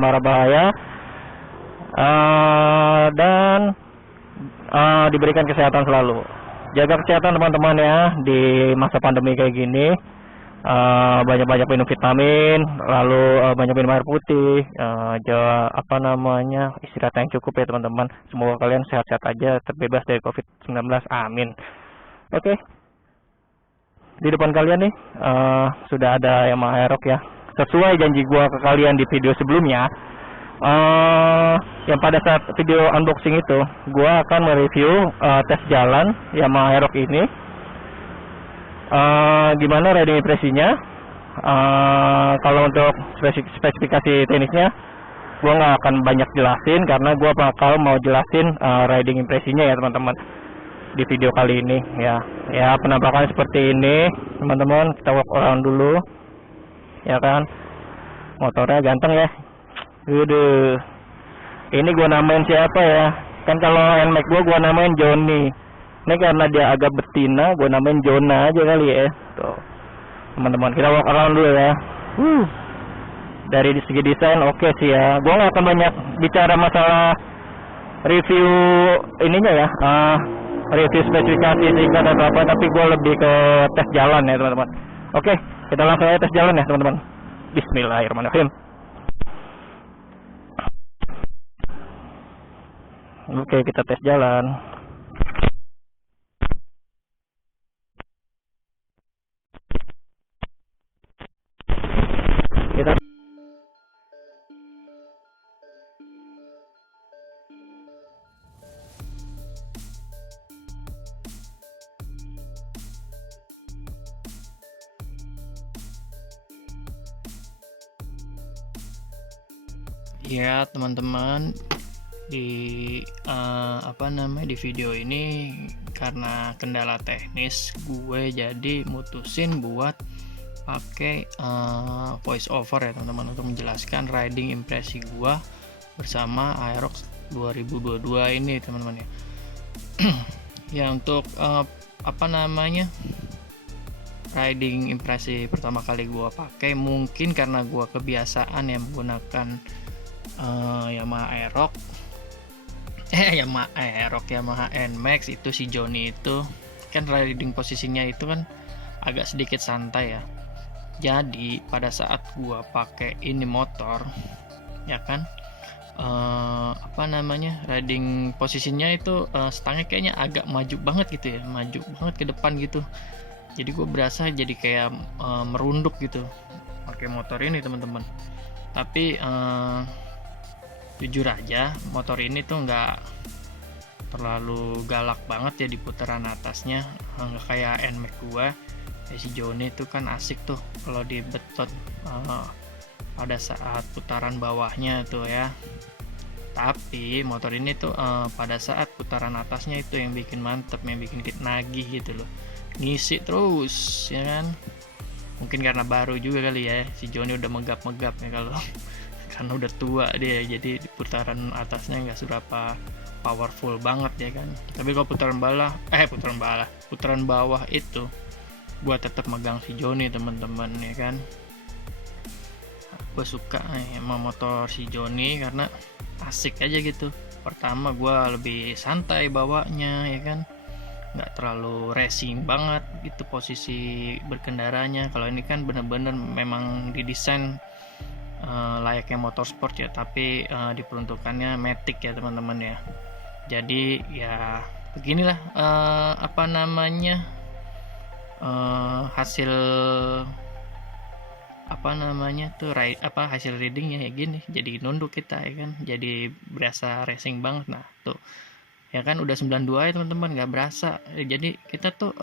mara bahaya, dan diberikan kesehatan selalu. Jaga kesehatan teman-teman ya di masa pandemi kayak gini. Banyak-banyak minum vitamin, lalu banyak minum air putih, istirahat yang cukup ya teman-teman. Semoga kalian sehat-sehat aja, terbebas dari COVID-19, amin. Oke. Di depan kalian nih sudah ada Yamaha Aerox ya. Sesuai janji gua ke kalian di video sebelumnya, yang pada saat video unboxing itu gua akan mereview tes jalan Yamaha Aerox ini. Gimana riding impresinya. Kalau untuk spesifikasi teknisnya gua nggak akan banyak jelasin, karena gua bakal mau jelasin riding impresinya ya teman-teman di video kali ini ya. Penampakan seperti ini teman-teman. Kita walk around dulu ya kan. Motornya ganteng ya. Ini gua namain siapa ya, kan kalau NMAX gua namain Johnny. Ini karena dia agak betina, gua namain Jonah aja kali ya. Tuh teman-teman, kita walk around dulu ya. Dari segi desain oke sih ya. Gua nggak akan banyak bicara masalah review ininya ya, review spesifikasi singkat atau apa, tapi gue lebih ke tes jalan ya teman-teman. Oke, kita langsung aja tes jalan ya teman-teman. Bismillahirrahmanirrahim. Oke, kita tes jalan. Kita ya teman-teman, di di video ini karena kendala teknis gue jadi mutusin buat pakai voice over ya teman-teman, untuk menjelaskan riding impresi gue bersama Aerox 2022 ini teman-teman ya. Ya untuk riding impresi pertama kali gue pakai, mungkin karena gue kebiasaan yang menggunakan Yamaha Aerox, Yamaha NMAX itu si Johnny itu kan riding posisinya itu kan agak sedikit santai ya. Jadi pada saat gua pakai ini motor ya kan, riding posisinya itu stangnya kayaknya agak maju banget gitu ya, maju banget ke depan gitu. Jadi gua berasa jadi kayak merunduk gitu pakai motor ini teman-teman. Tapi jujur aja motor ini tuh nggak terlalu galak banget ya di putaran atasnya, nggak kayak NMAX gua. Si Johnny itu kan asik tuh kalau dibetot pada saat putaran bawahnya tuh ya. Tapi motor ini tuh pada saat putaran atasnya itu yang bikin mantep, yang bikin nagih gitu loh, ngisi terus ya kan. Mungkin karena baru juga kali ya, si Johnny udah megap-megap ya kalau karena udah tua dia, jadi putaran atasnya nggak seberapa powerful banget ya kan. Tapi kalau putaran bawah itu gua tetap megang si Johnny teman-teman ya kan. Gue suka sama motor si Johnny karena asik aja gitu. Pertama gua lebih santai bawanya ya kan, nggak terlalu racing banget gitu posisi berkendaranya. Kalau ini kan bener-bener memang didesain layaknya motorsport ya, tapi diperuntukannya matic ya teman-teman ya. Jadi ya beginilah hasil hasil readingnya ya gini. Jadi nunduk kita ya kan, jadi berasa racing banget. Nah tuh ya kan udah 92 ya teman-teman, nggak berasa. Jadi kita tuh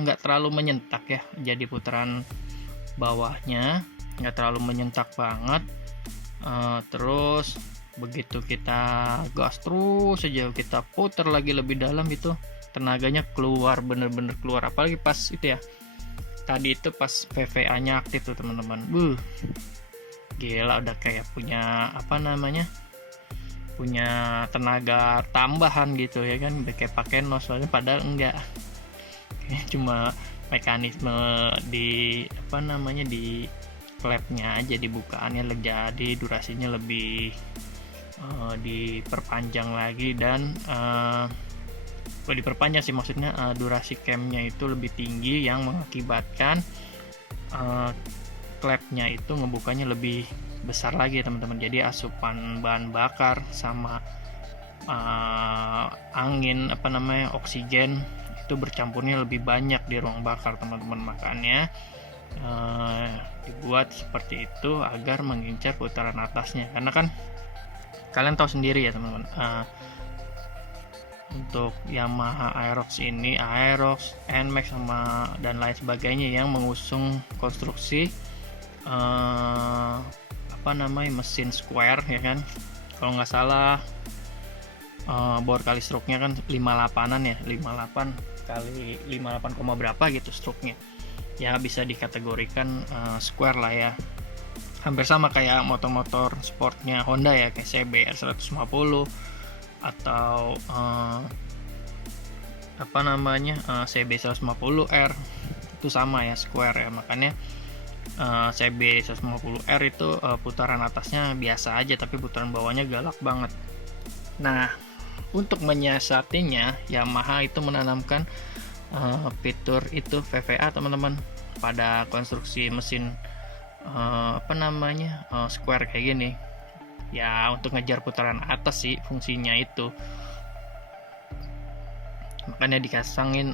nggak terlalu menyentak ya, jadi putaran bawahnya nggak terlalu menyentak banget. Terus begitu kita gas terus aja, kita putar lagi lebih dalam itu, tenaganya keluar, bener-bener keluar. Apalagi pas itu ya, tadi itu pas VVA nya aktif tuh teman-teman, gila, udah kayak punya punya tenaga tambahan gitu ya kan, kayak pakai nos, padahal enggak, cuma mekanisme di klepnya aja dibukaannya, jadi durasinya lebih diperpanjang lagi, dan diperpanjang sih maksudnya, durasi camnya itu lebih tinggi yang mengakibatkan klepnya itu ngebukanya lebih besar lagi teman-teman. Jadi asupan bahan bakar sama angin oksigen itu bercampurnya lebih banyak di ruang bakar teman-teman. Makanya dibuat seperti itu agar mengincar putaran atasnya, karena kan kalian tahu sendiri ya teman-teman, untuk Yamaha Aerox ini, Aerox, NMAX sama dan lain sebagainya yang mengusung konstruksi mesin square ya kan. Kalau nggak salah bor kali stroke-nya kan 58an ya, 58 kali 58, berapa gitu stroke-nya. Ya bisa dikategorikan square lah ya. Hampir sama kayak motor-motor sportnya Honda ya, kayak CBR 150 atau CB 150R, itu sama ya, square ya. Makanya CB 150R itu putaran atasnya biasa aja, tapi putaran bawahnya galak banget. Nah, untuk menyiasatinya Yamaha itu menanamkan fitur itu VVA teman-teman pada konstruksi mesin square kayak gini ya, untuk ngejar putaran atas sih fungsinya itu. Makanya dikasangin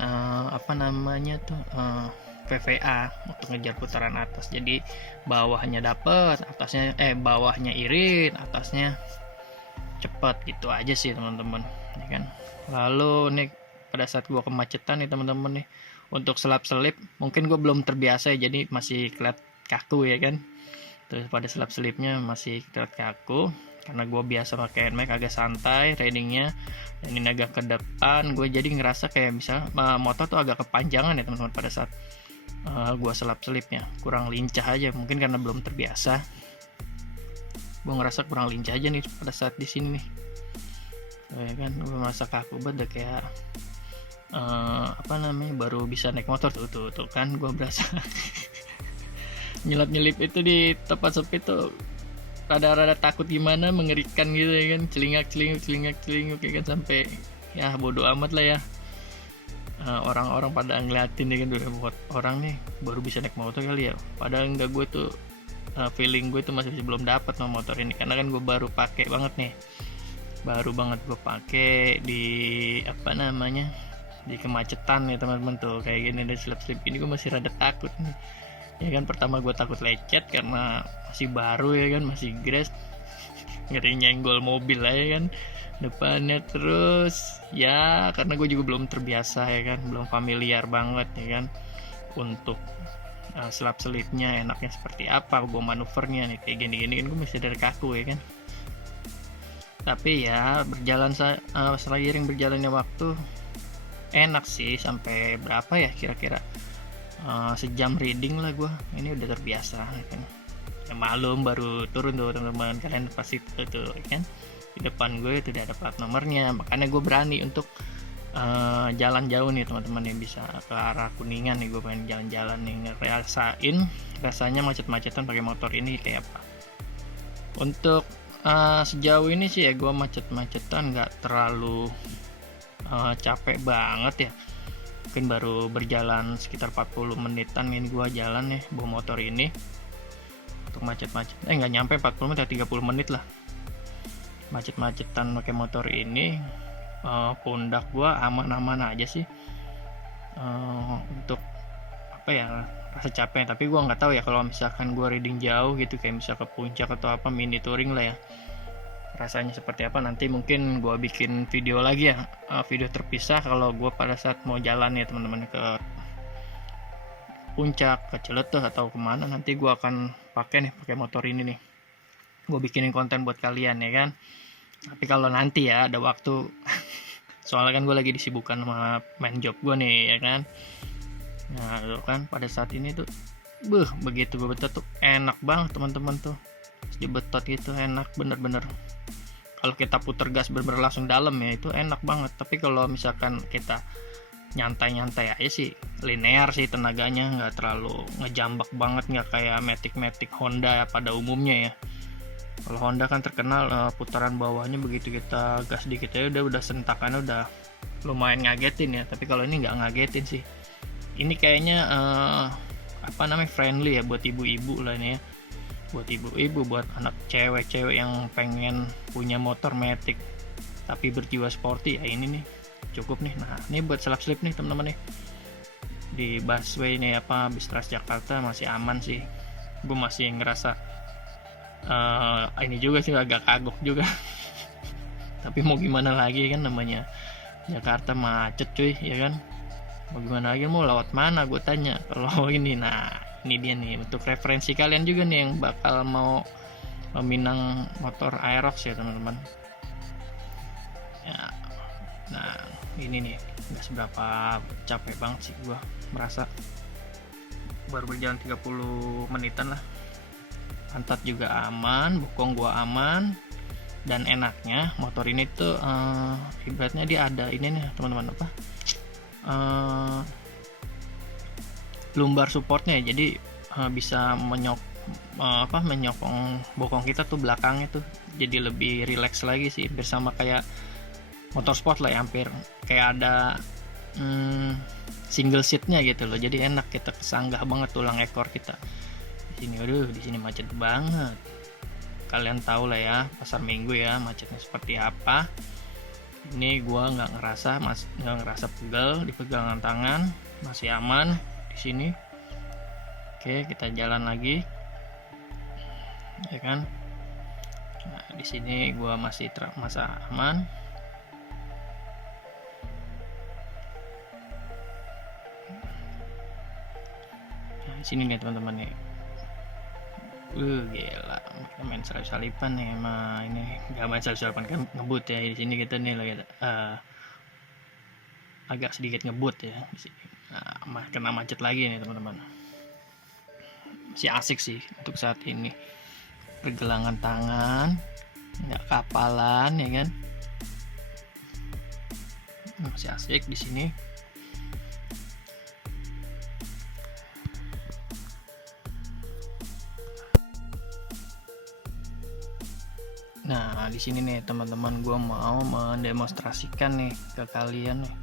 VVA untuk ngejar putaran atas. Jadi bawahnya dapet, bawahnya irit, atasnya cepat, gitu aja sih teman-teman ya kan. Lalu nih pada saat gua kemacetan nih teman-teman nih, untuk selap-selip mungkin gua belum terbiasa ya, jadi masih kelihatan kaku ya kan. Terus pada selap-selipnya masih kelihatan kaku karena gue biasa pakai NMAX agak santai ridingnya, dan ini agak ke depan. Gue jadi ngerasa kayak misalnya motor tuh agak kepanjangan ya teman-teman pada saat gue selap-selipnya, kurang lincah aja, mungkin karena belum terbiasa. Gue ngerasa kurang lincah aja nih pada saat di sini nih ya kan. Gue merasa kaku banget kayak baru bisa naik motor tuh kan. Gue berasa nyelip itu di tempat sepi tuh rada-rada takut, gimana, mengerikan gitu ya kan. Celingak ya kan, sampai ya bodo amat lah ya. Orang-orang pada ngeliatin ya kan, buat orang nih baru bisa naik motor kali ya, padahal enggak. Gue tuh feeling gue tuh masih belum dapat motor ini, karena kan gue baru pakai banget nih, baru banget gue pakai di di kemacetan ya teman-teman tuh kayak gini. Dan slip ini gue masih rada takut nih ya kan. Pertama gue takut lecet karena masih baru ya kan, masih gres, ngeri nyenggol mobil aja kan depannya. Terus ya karena gue juga belum terbiasa ya kan, belum familiar banget ya kan untuk selap-selipnya enaknya seperti apa, gue manuvernya nih kayak gini-gini kan, gue masih dari kaku ya kan. Tapi ya seiring berjalannya waktu enak sih. Sampai berapa ya kira-kira sejam reading lah gue, ini udah terbiasa kan. Ya malum baru turun tuh teman-teman, kalian pasti tuh kan di depan gue tidak ada plat nomornya. Makanya gue berani untuk jalan jauh nih teman-teman, yang bisa ke arah Kuningan nih. Gue pengen jalan-jalan nih, ngerasain rasanya macet-macetan pakai motor ini kayak apa. Untuk sejauh ini sih ya gue macet-macetan nggak terlalu capek banget ya. Mungkin baru berjalan sekitar 40 menitan ini gua jalan nih bawa motor ini untuk macet-macet. Nggak nyampe 40 menit, 30 menit lah macet-macetan pakai motor ini. Pundak gua aman-aman aja sih untuk rasa capek. Tapi gua nggak tahu ya kalau misalkan gua riding jauh gitu, kayak misal ke puncak atau mini touring lah ya, rasanya seperti apa. Nanti mungkin gue bikin video lagi ya, video terpisah kalau gue pada saat mau jalan ya teman-teman ke puncak, ke Ciletuh atau kemana. Nanti gue akan pakai motor ini nih, gue bikinin konten buat kalian ya kan. Tapi kalau nanti ya ada waktu soalnya kan gue lagi disibukkan sama main job gue nih ya kan. Nah tuh kan pada saat ini tuh begitu gue betot tuh enak banget teman-teman tuh, dibetot gitu enak bener-bener. Kalau kita puter gas bener-bener langsung dalam ya, itu enak banget. Tapi kalau misalkan kita nyantai-nyantai aja sih, linear sih tenaganya, nggak terlalu ngejambak banget, nggak kayak Matic Honda pada umumnya ya. Kalau Honda kan terkenal putaran bawahnya begitu kita gas dikit ya udah sentakannya udah lumayan ngagetin ya, tapi kalau ini nggak ngagetin sih. Ini kayaknya friendly ya buat ibu-ibu lah ini ya, buat ibu-ibu, buat anak cewek-cewek yang pengen punya motor Matic tapi berjiwa sporty ya, ini nih cukup nih. Nah ini buat selap-selip nih teman-teman nih, di busway nih bis Trans Jakarta masih aman sih. Gue masih ngerasa ini juga sih, agak kagok juga tapi mau gimana lagi kan, namanya Jakarta macet cuy ya kan, mau gimana lagi, mau lewat mana gue tanya kalau ini. Nah ini dia nih untuk referensi kalian juga nih yang bakal mau meminang motor Aerox ya teman-teman ya. Nah ini nih nggak seberapa capek banget sih, gue merasa baru berjalan 30 menitan lah. Pantat juga aman, bokong gua aman, dan enaknya motor ini tuh ibaratnya dia ada ini nih teman-teman lumbar supportnya, jadi bisa menyokong bokong kita tuh belakangnya tuh, jadi lebih rileks lagi sih, bersama kayak motor sport lah ya, hampir kayak ada single seatnya gitu loh, jadi enak, kita kesanggah banget tulang ekor kita. Di sini macet banget. Kalian tahu lah ya pasar Minggu ya macetnya seperti apa. Ini gua nggak ngerasa pegel di pegangan tangan, masih aman di sini. Oke, kita jalan lagi, ya kan? Nah, di sini gua masih masa aman. Nah, di sini nih teman-teman nih. Gila, main salip-salipan nih, emang ini nggak main salip-salipan kan, ngebut ya di sini kita nih lagi agak sedikit ngebut ya di sini. Nah, kena macet lagi nih teman-teman. Masih asik sih untuk saat ini, pergelangan tangan nggak kapalan ya kan, masih asik di sini. Nah di sini nih teman-teman, gue mau mendemonstrasikan nih ke kalian nih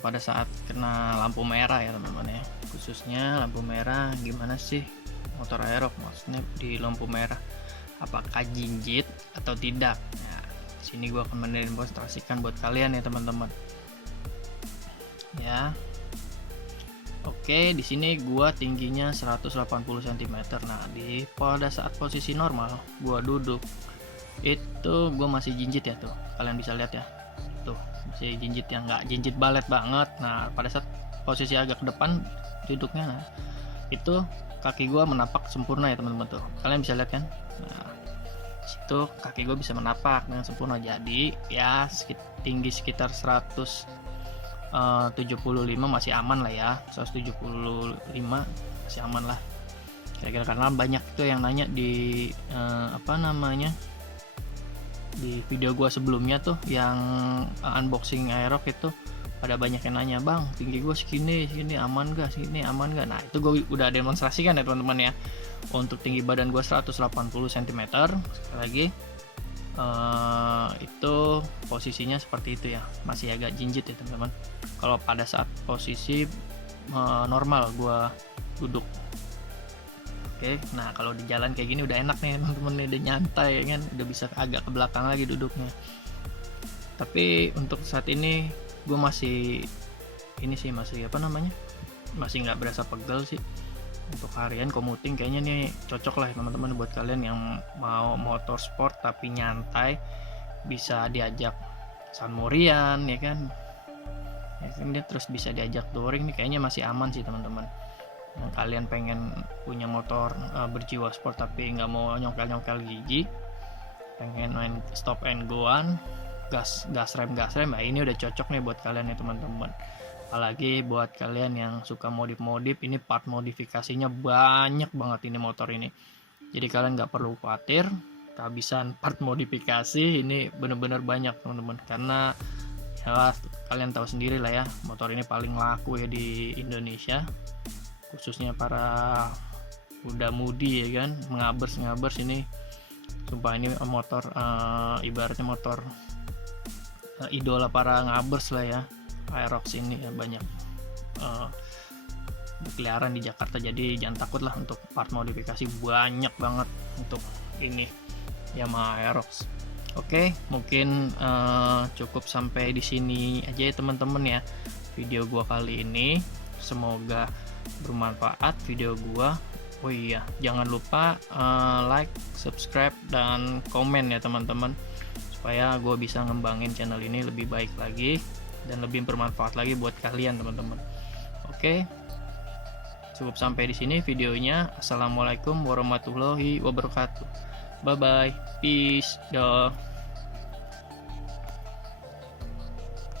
pada saat kena lampu merah ya teman-teman ya, khususnya lampu merah gimana sih motor Aerox, maksudnya di lampu merah apakah jinjit atau tidak. Nah di sini gue akan mendemonstrasikan buat kalian ya teman-teman ya. Oke, di sini gua tingginya 180 cm. Nah, pada saat posisi normal gua duduk itu gua masih jinjit ya tuh. Kalian bisa lihat ya. Tuh, masih jinjit, yang nggak jinjit balet banget. Nah, pada saat posisi agak ke depan duduknya, nah, itu kaki gua menapak sempurna ya teman-teman tuh. Kalian bisa lihat kan? Nah, situ kaki gua bisa menapak dengan sempurna. Jadi, ya tinggi sekitar 175 masih aman lah ya, 175 masih aman lah kira-kira, karena banyak tuh yang nanya di di video gua sebelumnya tuh yang unboxing Aerox itu, pada banyak yang nanya, bang tinggi gua segini aman gak, segini aman gak. Nah itu gue udah demonstrasikan ya teman-teman ya, untuk tinggi badan gua 180 cm. Sekali lagi itu posisinya seperti itu ya, masih agak jinjit ya teman-teman. Kalau pada saat posisi normal gua duduk. Oke, nah kalau di jalan kayak gini udah enak nih teman-teman, udah nyantai ya kan, udah bisa agak ke belakang lagi duduknya. Tapi untuk saat ini gue masih masih nggak berasa pegel sih. Untuk harian commuting kayaknya nih cocok lah teman-teman, buat kalian yang mau motor sport tapi nyantai, bisa diajak San Morian ya kan, dia terus bisa diajak touring nih, kayaknya masih aman sih teman-teman. Yang kalian pengen punya motor berjiwa sport tapi nggak mau nyongkel gigi, pengen main stop and go-an, gas rem, nah ini udah cocok nih buat kalian ya teman-teman. Apalagi buat kalian yang suka modif, ini part modifikasinya banyak banget ini motor ini, jadi kalian nggak perlu khawatir kehabisan part modifikasi, ini bener-bener banyak teman-teman, karena Ya kalian tahu sendiri lah ya, motor ini paling laku ya di Indonesia, khususnya para udah mudi ya kan, ngabers ini. Sumpah ini motor ibaratnya motor idola para ngabers lah ya. Aerox ini ya banyak berkeliaran di Jakarta, jadi jangan takut lah untuk part modifikasi, banyak banget untuk ini Yamaha Aerox. Oke, mungkin cukup sampai di sini aja ya teman-teman ya video gua kali ini. Semoga bermanfaat video gua. Oh iya, jangan lupa like, subscribe, dan komen ya teman-teman, supaya gue bisa ngembangin channel ini lebih baik lagi dan lebih bermanfaat lagi buat kalian teman-teman. Oke, cukup sampai di sini videonya. Assalamualaikum warahmatullahi wabarakatuh. Bye bye, peace, dah.